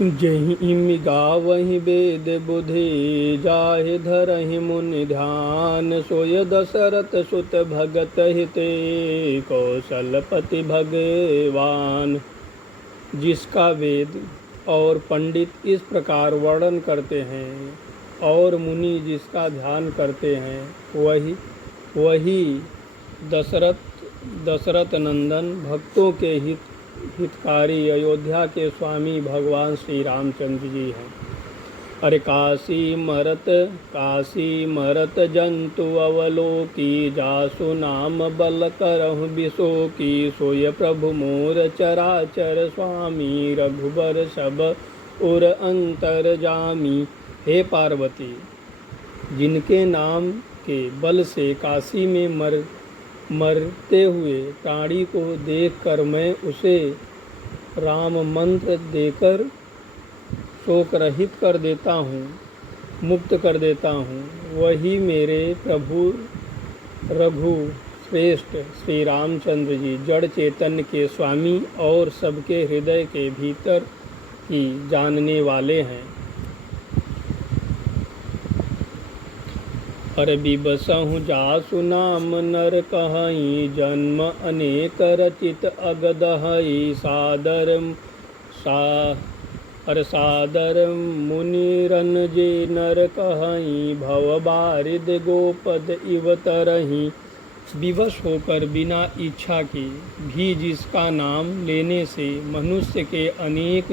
जहीं गावहीं वेद बुद्धि जाहि धरहि मुनि ध्यान सोय दशरथ सुत भगत हिते कौशलपति भगवान। जिसका वेद और पंडित इस प्रकार वर्णन करते हैं और मुनि जिसका ध्यान करते हैं वही दशरथ नंदन भक्तों के हितकारी अयोध्या के स्वामी भगवान श्री रामचंद्र जी हैं। अरे काशी मरत जंतु अवलोकी जासु नाम बल करहु बिसोकी सोय प्रभु मोर चराचर स्वामी रघुबर सब उर अंतर जामी। हे पार्वती, जिनके नाम के बल से काशी में मरते हुए प्राणी को देखकर मैं उसे राम मंत्र देकर शोक रहित कर देता हूँ, मुक्त कर देता हूँ, वही मेरे प्रभु रघु श्रेष्ठ श्री रामचंद्र जी जड़ चैतन्य के स्वामी और सबके हृदय के भीतर की जानने वाले हैं। हर बिबसहु जासु नाम नर कहई जन्म अनेक रचित अगदहई सादर मुनिरन जे नर कहई भव बारिद गोपद इव तरही। विवश होकर बिना इच्छा के भी जिसका नाम लेने से मनुष्य के अनेक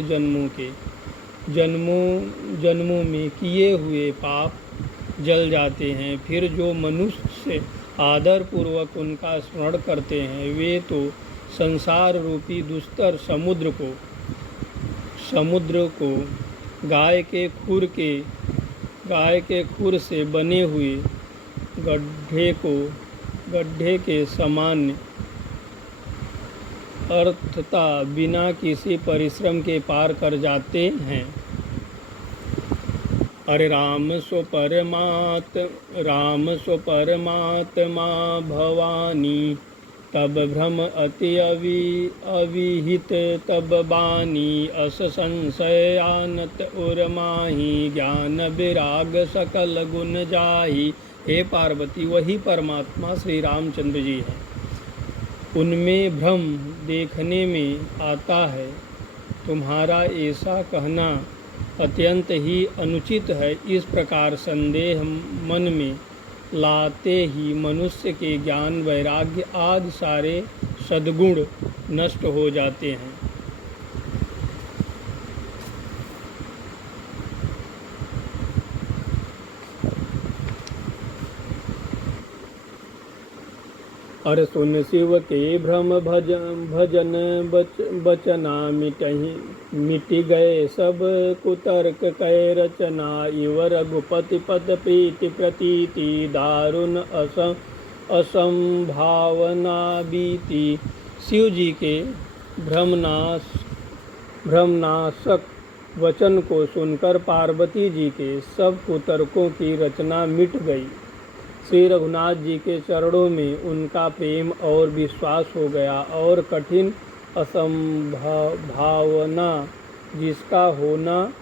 जन्मों में किए हुए पाप जल जाते हैं, फिर जो मनुष्य आदर पूर्वक उनका स्मरण करते हैं वे तो संसार रूपी दुस्तर समुद्र को गाय के खुर से बने हुए गड्ढे के समान अर्थता बिना किसी परिश्रम के पार कर जाते हैं। अरे राम सो परमात्मा भवानी तब भ्रम अति अविहित तब बानी अस संशय आनत उर्माही ज्ञान विराग सकल गुण जाही। हे पार्वती, वही परमात्मा श्री रामचंद्र जी हैं। उनमें भ्रम देखने में आता है। तुम्हारा ऐसा कहना अत्यंत ही अनुचित है। इस प्रकार संदेह मन में लाते ही मनुष्य के ज्ञान वैराग्य आदि सारे सद्गुण नष्ट हो जाते हैं। अरे सुन शिव के भ्रम भजन बचना मिट गए सब कुतर्क कै रचना इव रघुपति पद प्रीति प्रतीति दारुण असंभावना बीती। शिव जी के भ्रमनाशक वचन को सुनकर पार्वती जी के सब कुतर्कों की रचना मिट गई। श्री रघुनाथ जी के चरणों में उनका प्रेम और विश्वास हो गया और कठिन असंभावना जिसका होना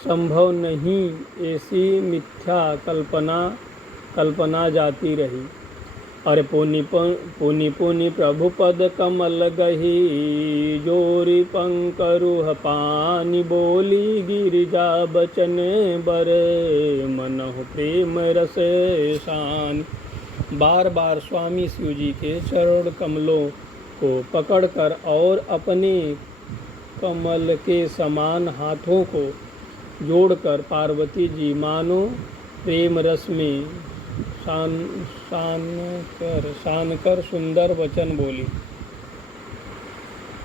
संभव नहीं ऐसी मिथ्या कल्पना जाती रही। अरे पुनि प्रभु पद कमल गही जोरी पंकरुह पानी बोली गिरिजा बचन बर मनहु प्रेम रस शान। बार बार स्वामी शिव जी के चरण कमलों को पकड़कर और अपने कमल के समान हाथों को जोड़कर पार्वती जी मानो प्रेम रस में शान कर सुंदर वचन बोली।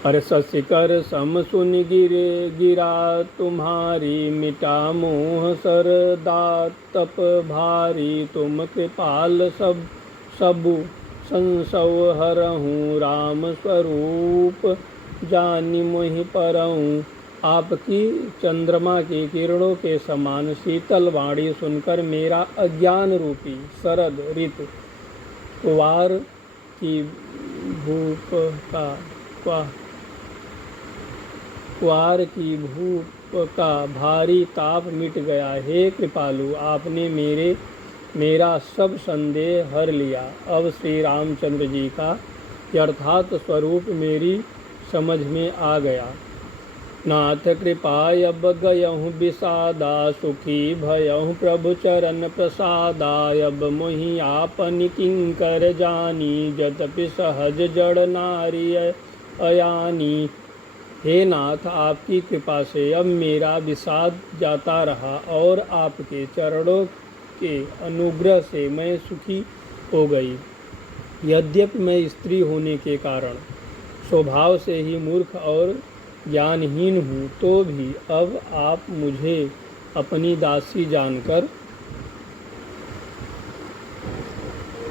अरे शशिकर सम सुन गिरा तुम्हारी मिटा मोह सरदा तप भारी तुम कृपाल सबु संसव हरहूँ राम स्वरूप जानि मोहि परहूँ। आपकी चंद्रमा की किरणों के समान शीतल वाणी सुनकर मेरा अज्ञान रूपी शरद ऋतु कुवार की भूप का कुआर की भूप का भारी ताप मिट गया। हे कृपालु, आपने मेरा सब संदेह हर लिया। अब श्री रामचंद्र जी का यथार्थ स्वरूप मेरी समझ में आ गया। नाथ कृपाय अब गयहूँ विषादा, सुखी भयहूँ प्रभु चरण प्रसादा। अब मोहि आपन किंकर जानी, जतपि सहज जड़ नारी अयानी। हे नाथ, आपकी कृपा से अब मेरा विषाद जाता रहा और आपके चरणों के अनुग्रह से मैं सुखी हो गई। यद्यपि मैं स्त्री होने के कारण स्वभाव से ही मूर्ख और ज्ञानहीन हूँ, तो भी अब आप मुझे अपनी दासी जानकर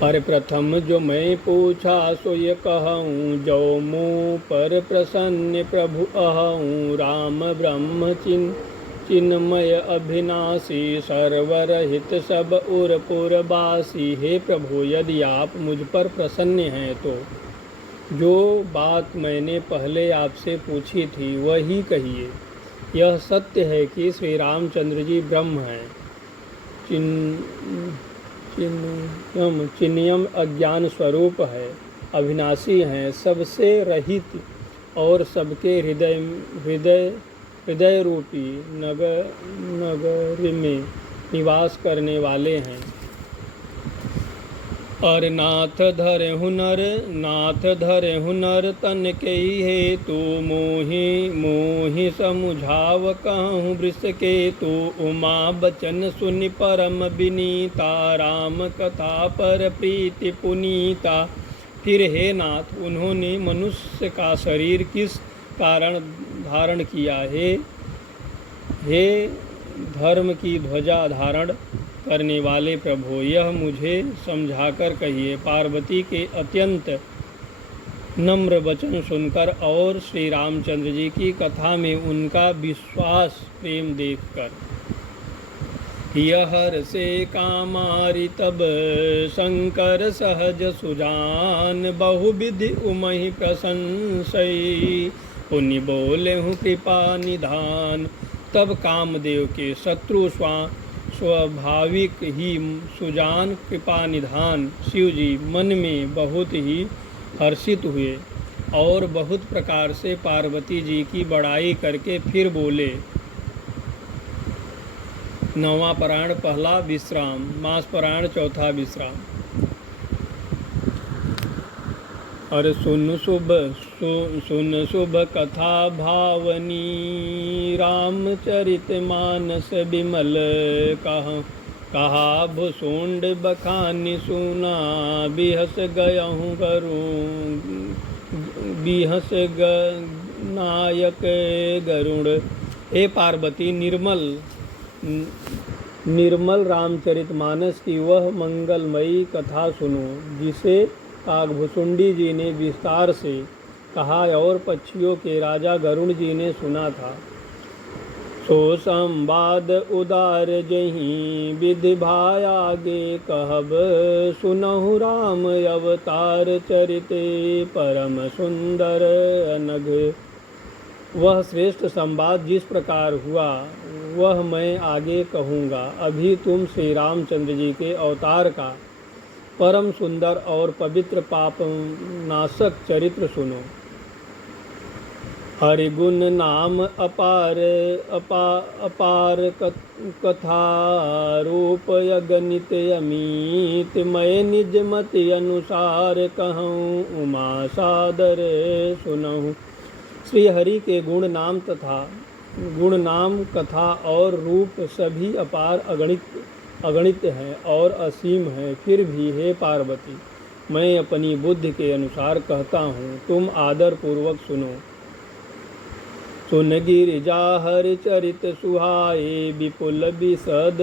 पर प्रथम जो मैं पूछा सो ये कहूँ, जो मुँह पर प्रसन्न प्रभु अहूँ। राम ब्रह्म चिन्मय अभिनाशी, सर्वरहित सब उर पुरबासी। हे प्रभु, यदि आप मुझ पर प्रसन्न हैं तो जो बात मैंने पहले आपसे पूछी थी वही कहिए। यह सत्य है कि श्री रामचंद्र जी ब्रह्म हैं, चिन्मय अज्ञान स्वरूप है, अविनाशी हैं, सबसे रहित और सबके हृदय रूपी नगर में निवास करने वाले हैं। और नाथ धरे हुनर तन के हेतु, मोहि समुझाव कहूँ वृष के तू। उमा बचन सुनि परम विनीता, राम कथा पर प्रीति पुनीता। फिर हे नाथ, उन्होंने मनुष्य का शरीर किस कारण धारण किया? हे धर्म की ध्वजा धारण करने वाले प्रभु, यह मुझे समझाकर कहिए। पार्वती के अत्यंत नम्र वचन सुनकर और श्री रामचंद्र जी की कथा में उनका विश्वास प्रेम देखकर यहर से कामारी तब शंकर सहज सुजान, बहुविधि उमहि प्रशंसई। पुनि बोले हूँ कृपा निधान। तब कामदेव के शत्रु स्वाभाविक ही सुजान कृपा निधान शिव जी मन में बहुत ही हर्षित हुए और बहुत प्रकार से पार्वती जी की बड़ाई करके फिर बोले। नौवां पारायण पहला विश्राम, मास पारायण चौथा विश्राम। अरे सुन शुभ कथा भावनी, रामचरित मानस विमल। कहा भुसुंड बखानी सुना, बिहस गयहूँ बिहस नायक गरुड़। हे पार्वती, निर्मल रामचरितमानस की वह मंगलमयी कथा सुनो, जिसे कागभुसुंडी जी ने विस्तार से कहा और पक्षियों के राजा गरुड़ जी ने सुना था। सो संवाद उदार जहीं, विधि भाय आगे कहब। सुनहु राम अवतार चरिते, परम सुंदर अनघ। वह श्रेष्ठ संवाद जिस प्रकार हुआ वह मैं आगे कहूँगा। अभी तुम श्री रामचंद्र जी के अवतार का परम सुंदर और पवित्र पाप नाशक चरित्र सुनो। हरिगुण नाम अपार कथा, रूप अगणित अमित। मैं निज मति अनुसार कहूँ, उमा सादर सुनहूँ। श्री हरि के गुण नाम कथा और रूप सभी अपार अगणित हैं और असीम हैं। फिर भी हे पार्वती, मैं अपनी बुद्धि के अनुसार कहता हूँ, तुम आदर पूर्वक सुनो। सुन गिरिजा हरि चरित सुहाए, विपुल विशद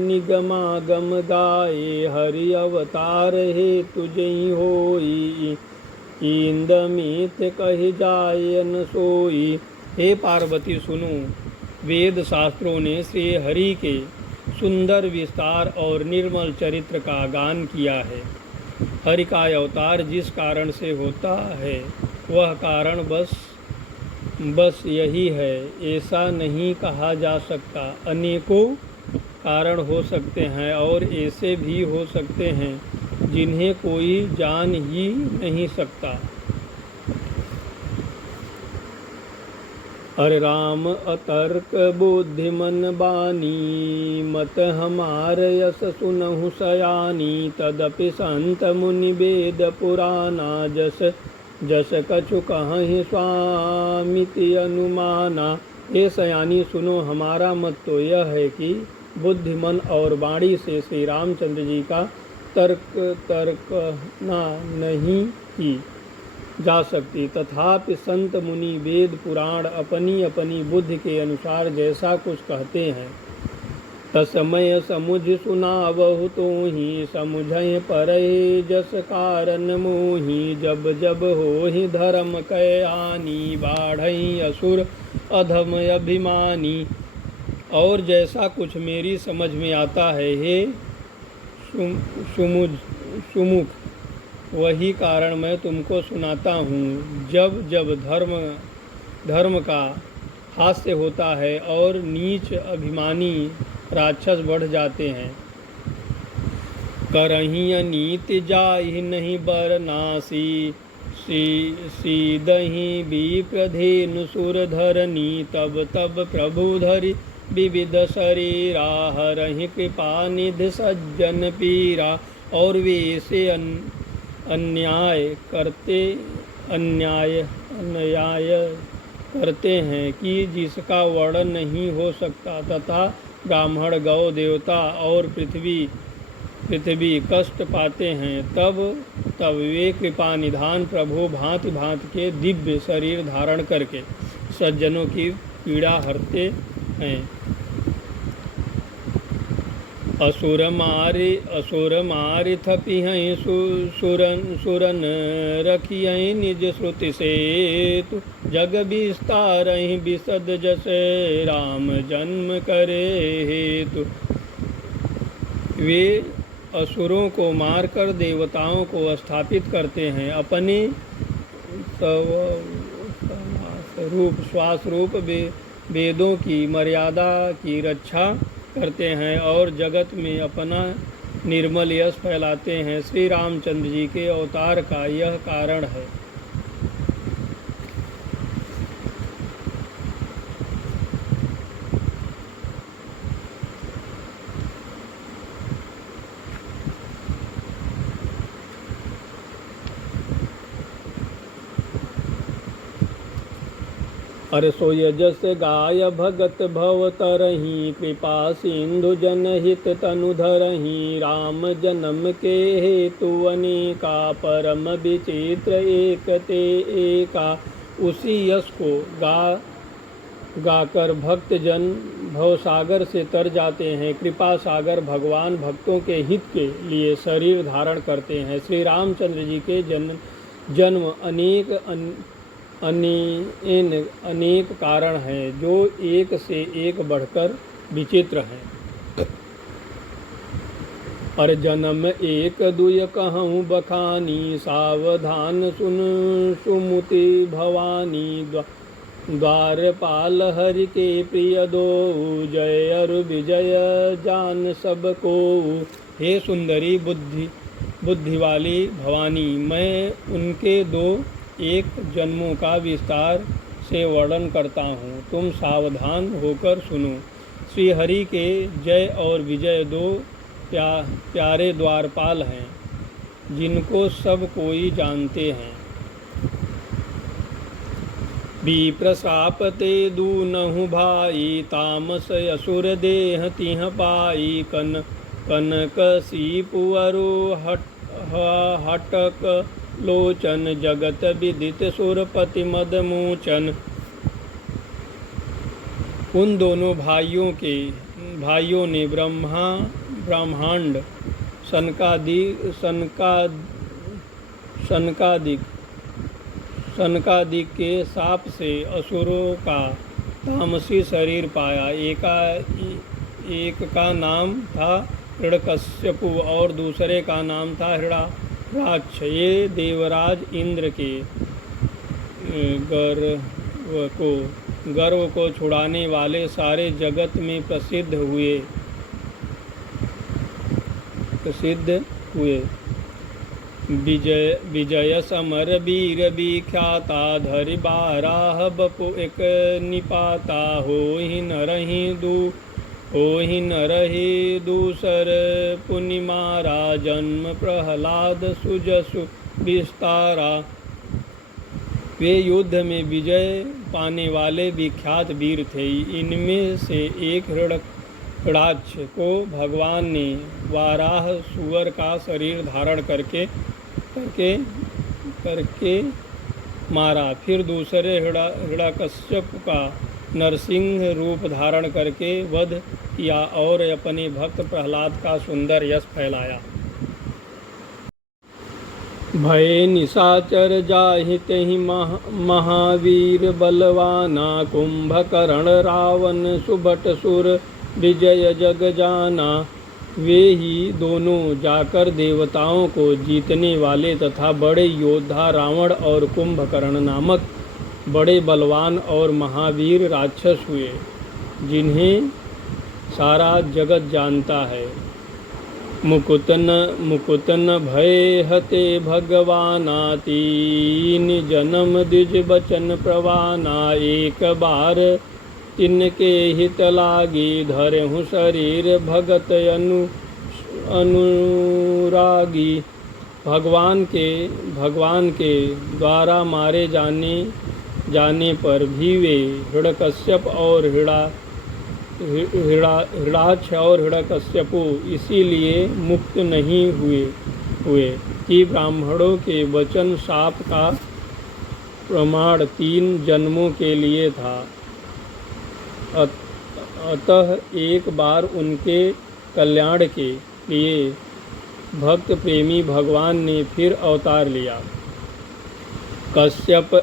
निगमागम गाए। हरि अवतार हे तुझहि होई, इंदमित कहि जाय न सोई। हे पार्वती सुनो, वेद शास्त्रों ने श्री हरि के सुंदर विस्तार और निर्मल चरित्र का गान किया है। हरि का अवतार जिस कारण से होता है वह कारण बस बस यही है, ऐसा नहीं कहा जा सकता। अनेकों कारण हो सकते हैं और ऐसे भी हो सकते हैं जिन्हें कोई जान ही नहीं सकता। अरे राम अतर्क बुद्धिमन बानी, मत हमार यस सुनहु सयानी। तदपि संत मुनि वेद पुराना, जस जस कछु कहीं स्वामिति अनुमाना। हे सयानी सुनो, हमारा मत तो यह है कि बुद्धिमन और वाणी से श्री रामचंद्र जी का तर्कना नहीं की जा सकती। तथापि संत मुनि वेद पुराण अपनी अपनी बुद्धि के अनुसार जैसा कुछ कहते हैं, तस्मय समुझ सुनावहु तो ही। समुझय परहि जस कारण मोही। जब जब होहि धर्म कै हानि, बाढ़ई असुर अधम अभिमानी। और जैसा कुछ मेरी समझ में आता है हे सुमुख, वही कारण मैं तुमको सुनाता हूँ। जब जब धर्म का हास्य होता है और नीच अभिमानी राक्षस बढ़ जाते हैं, करही अनीति जाहि नहीं बरनासी। सीदही विप्रधेनु सुर धरनी। तब तब प्रभु धरि विविध शरीरा, हरहि कृपा निधि सज्जन पीरा। और वे ऐसे अन्याय करते हैं कि जिसका वर्णन नहीं हो सकता, तथा ब्राह्मण गौ देवता और पृथ्वी कष्ट पाते हैं। तब वे कृपा निधान प्रभु भांति भांति के दिव्य शरीर धारण करके सज्जनों की पीड़ा हरते हैं। असुर मारि थपिहै सुरन रखिहै निज श्रुति सेतु। जग विस्तारहि विशद जसे राम जन्म करे हेतु। वे असुरों को मारकर देवताओं को स्थापित करते हैं, अपने श्वास रूप वेदों की मर्यादा की रक्षा करते हैं और जगत में अपना निर्मल यश फैलाते हैं। श्री रामचंद्र जी के अवतार का यह कारण है। अरे सोय जस गाय भगत भव तरही। कृपा सिंधु जनहित तनु धरही। राम जन्म के हेतु अनेका, परम विचित्र एक ते एका। उसी यश को गाकर भक्त जन भवसागर से तर जाते हैं। कृपा सागर भगवान भक्तों के हित के लिए शरीर धारण करते हैं। श्री रामचंद्र जी के जन्म अनेक कारण हैं, जो एक से एक बढ़कर विचित्र हैं। अरे जन्म एक दुय कहूँ बखानी। सावधान सुन सुमुति भवानी। द्वारपाल हरि के प्रिय दो। जय अरु विजय जान सबको। हे सुंदरी बुद्धि वाली भवानी, मैं उनके दो एक जन्मों का विस्तार से वर्णन करता हूँ, तुम सावधान होकर सुनो। श्री हरि के जय और विजय दो प्यारे द्वारपाल हैं, जिनको सब कोई जानते हैं। विप्रशाप ते दूनहु भाई। तामस असुर देह तिह पाई। कनक सीपुअरु हटक लोचन। जगत विदित सुरपति मद मोचन। उन दोनों भाइयों ने ब्रह्मांड सनकादिक के शाप से असुरों का तामसी शरीर पाया। एक का नाम था हिरण्यकश्यपु और दूसरे का नाम था हिरण्याक्ष। ये देवराज इंद्र के गर्व को छुड़ाने वाले सारे जगत में प्रसिद्ध हुए। विजय समर वीर विख्याता धरि बाराह बपु एक निपाता होहि न रही दूसर पुनि मारा जन्म प्रहलाद सुजसु विस्तारा। वे युद्ध में विजय पाने वाले विख्यात वीर थे। इनमें से एक हिरण्याक्ष को भगवान ने वाराह सुअर का शरीर धारण करके मारा। फिर दूसरे हिरण्यकश्यप का नरसिंह रूप धारण करके वध किया और अपने भक्त प्रहलाद का सुंदर यश फैलाया। भय निशाचर जाहि तेहि महावीर बलवाना। कुंभकर्ण रावण सुभट सुर विजय जग जाना। वे ही दोनों जाकर देवताओं को जीतने वाले तथा बड़े योद्धा रावण और कुंभकर्ण नामक बड़े बलवान और महावीर राक्षस हुए, जिन्हें सारा जगत जानता है। मुकुतन भय हते भगवाना। तीन जन्म द्विज बचन प्रवाना। एक बार तिनके हित लागी। धरहु शरीर भगत अनुरागी। भगवान के द्वारा मारे जाने पर भी वे हिरण्यकश्यप और हिरण्याक्ष और हिरण्यकश्यपु इसीलिए मुक्त नहीं हुए कि ब्राह्मणों के वचन शाप का प्रमाण 3 जन्मों के लिए था। अतः एक बार उनके कल्याण के लिए भक्त प्रेमी भगवान ने फिर अवतार लिया। कश्यप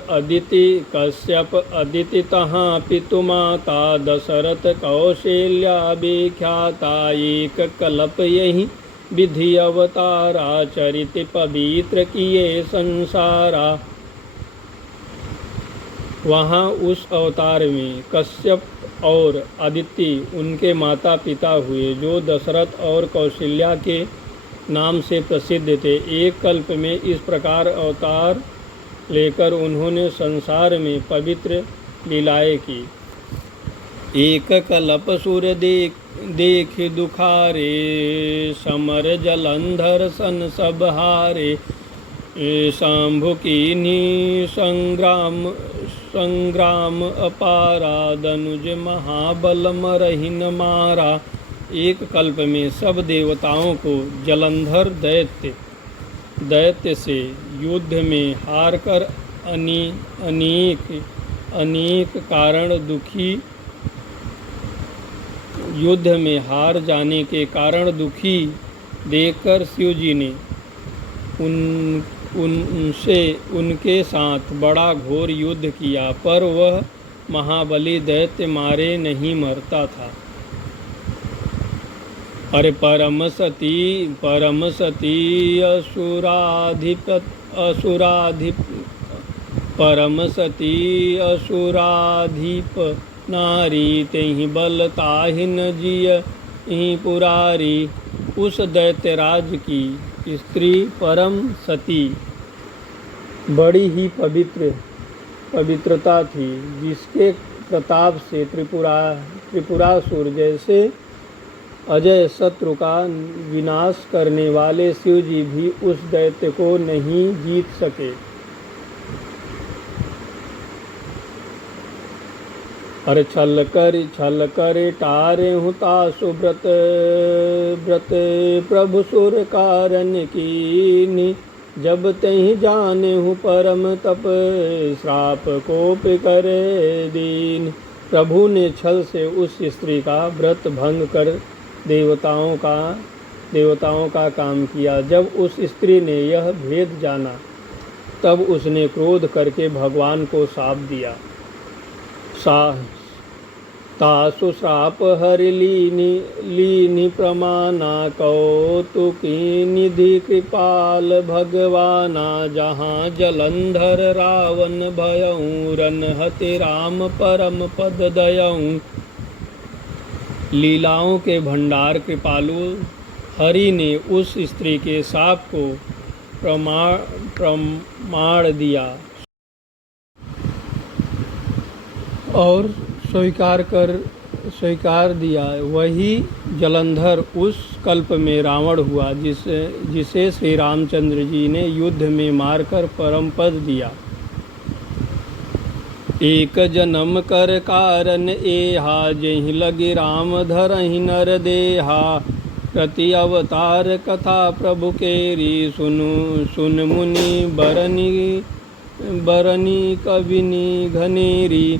अदिति तहाँ पितुमाता। दशरथ कौशल्या विख्याता। एक कल्प यही विधि अवतारा। चरित पवित्र किए संसारा। वहाँ उस अवतार में कश्यप और अदिति उनके माता पिता हुए, जो दशरथ और कौशल्या के नाम से प्रसिद्ध थे। एक कल्प में इस प्रकार अवतार लेकर उन्होंने संसार में पवित्र लीलाएं की। एक कल्प सुर देख दुखारे। समर जलंधर सन सब हारे। शंभु कीन्ही संग्राम अपारा। दनुज महाबल मरहि न मारा। एक कल्प में सब देवताओं को जलंधर दैत्य से युद्ध में हार कर अनेक कारण दुखी युद्ध में हार जाने के कारण दुखी देखकर शिवजी ने उनके साथ बड़ा घोर युद्ध किया, पर वह महाबली दैत्य मारे नहीं मरता था। अरे परम सती असुराधिप नारी। तेहि बल ताहि न जियहि पुरारी। उस दैत्यराज की स्त्री परम सती बड़ी ही पवित्रता थी, जिसके प्रताप से त्रिपुरासुर जैसे अजय शत्रु का विनाश करने वाले शिवजी भी उस दैत्य को नहीं जीत सके। अरे छल कर टारे हुता सुव्रत प्रभु सुर कारण कीनी। जब तहि जाने हूँ परम तप श्राप कोप करे दीन। प्रभु ने छल से उस स्त्री का व्रत भंग कर देवताओं का काम किया। जब उस स्त्री ने यह भेद जाना, तब उसने क्रोध करके भगवान को शाप दिया। तासु श्राप हरि लीनि प्रमाना कौतुकी निधि कृपाल भगवाना। जहाँ जलंधर रावण भयऊ रन हति राम परम पद दयऊ। लीलाओं के भंडार कृपालु हरि ने उस स्त्री के शाप को प्रमाण दिया और स्वीकार दिया। वही जलंधर उस कल्प में रावण हुआ जिसे श्री रामचंद्र जी ने युद्ध में मारकर परम पद दिया। एक जन्म कर कारण एहा जेहि लगे राम धरहि नर देहा। प्रति अवतार कथा प्रभु केरी सुन मुनि बरनी कविनी घनेरी।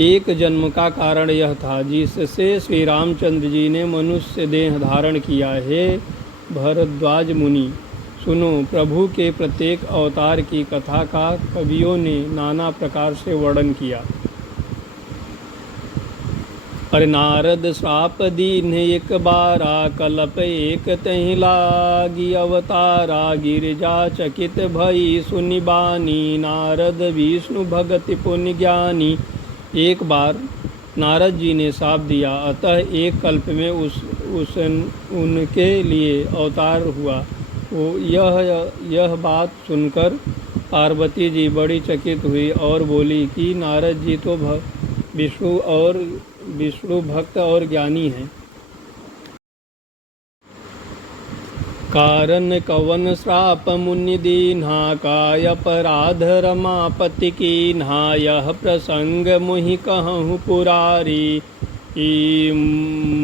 एक जन्म का कारण यह था जिससे श्री रामचंद्र जी ने मनुष्य देह धारण किया। हे भरद्वाज मुनि, सुनो, प्रभु के प्रत्येक अवतार की कथा का कवियों ने नाना प्रकार से वर्णन किया। पर नारद श्राप दीन एक बारा, कल्प एक तहि लागी अवतारा। गिरिजा चकित भई सुनि बानी, नारद विष्णु भगति पुण्य ज्ञानी। एक बार नारद जी ने शाप दिया, अतः एक कल्प में उनके लिए अवतार हुआ। वो यह बात सुनकर पार्वती जी बड़ी चकित हुई और बोली कि नारद जी तो विष्णु भक्त और ज्ञानी हैं। कारण कवन श्राप मुनि दीन्हा, काय अपराध रमापति कीन्हा। यह प्रसंग मुहि कहूँ पुरारी,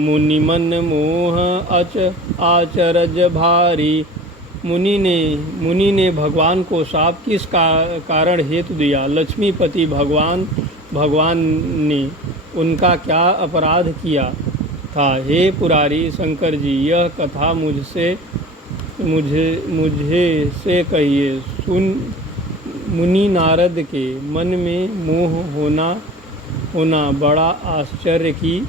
मुनि मन मोह आचरज भारी। मुनि ने भगवान को शाप किस कारण हेतु दिया? लक्ष्मीपति भगवान ने उनका क्या अपराध किया था? हे पुरारी शंकर जी, यह कथा मुझे से कहिए। सुन, मुनि नारद के मन में मोह होना बड़ा आश्चर्य की